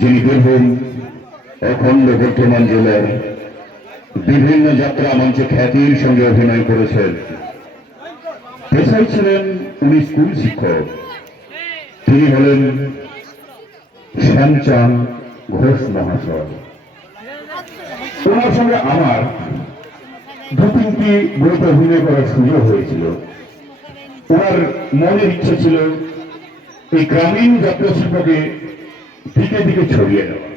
যিনি বীরভূম অখণ্ড বর্ধমান জেলার বিভিন্ন যাত্রা মঞ্চে খ্যাতির সঙ্গে অভিনয় করেছেন। পেশায় ছিলেন উনি স্কুল শিক্ষক। তিনি হলেন শ্যামচাঁদ ঘোষ মহাশয়। ওনার সঙ্গে আমার দু তিনটি বইতে অভিনয় করার সুযোগ হয়েছিল। ওনার মনের ইচ্ছে ছিল এই গ্রামীণ যাত্রা শিল্পকে দিকে দিকে ছড়িয়ে দেওয়া।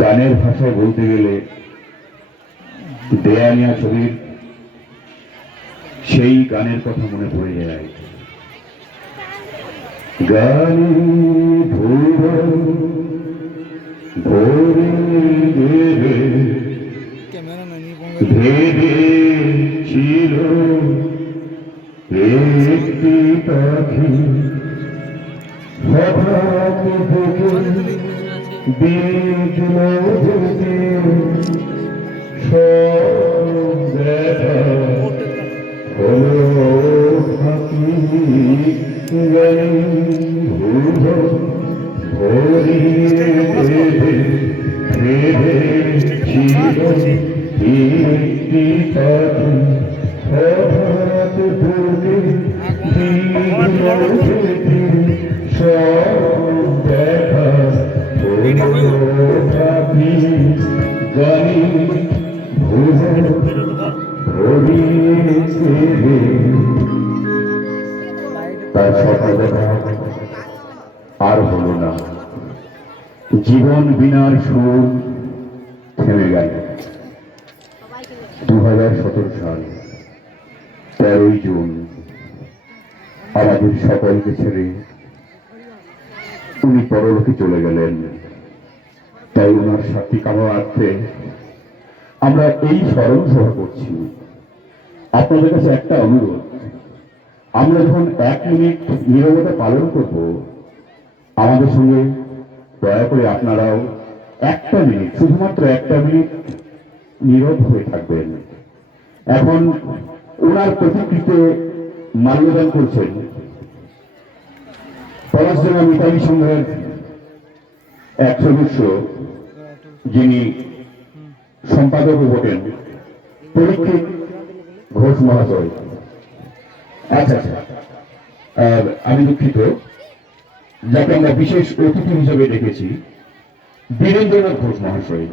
গানের ভাষায় বলতে গেলে দেয়ানিয়া ছবির সেই গানের কথা মনে পড়ে যায়। গানে পাখি হঠাৎ দেখে বীজ নদীতে সব দেখা। হলো ফাঁকি গেল আর হলো না। জীবন বিনার সুর থেমে গেল। দু হাজার সতেরো সাল তেরোই জুন আমাদের সকলকে ছেড়ে উনি পরলোকে চলে গেলেন। তাই ওনার শান্তি কামনার্থে আমরা এই স্মরণ সভা করছি। আপনাদের কাছে একটা অনুরোধ। আমরা যখন এক মিনিট নীরবতা পালন করব, আমাদের সঙ্গে দয়া করে আপনারাও একটা মিনিট, শুধুমাত্র একটা মিনিট নীরব হয়ে থাকবেন। এখন ওনার প্রতিকৃতিতে মাল্যদান করছেন পলাশজনা মিতালি সংঘের এক সদস্য, যিনি সম্পাদক বটেন পরীক্ষিত ঘোষ মহাশয়। আচ্ছা আচ্ছা। আমি দুঃখিত, যাকে আমরা বিশেষ অতিথি হিসেবে দেখেছি, বীরেন্দ্রনাথ ঘোষ মহাশয়।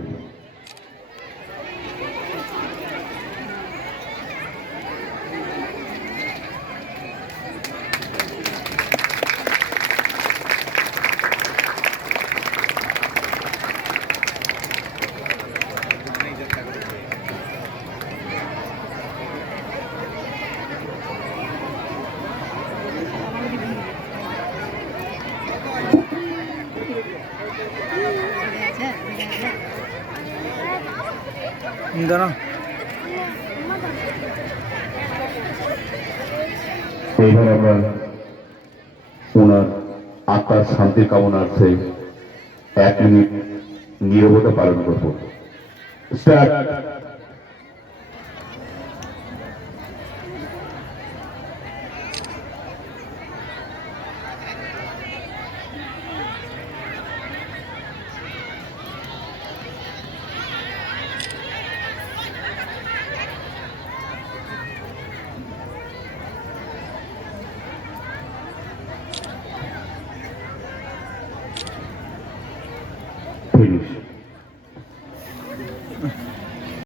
দাঁড়া। ওনার আত্মার শান্তি কামনার্থে এক মিনিট নিরবতা পালন করব।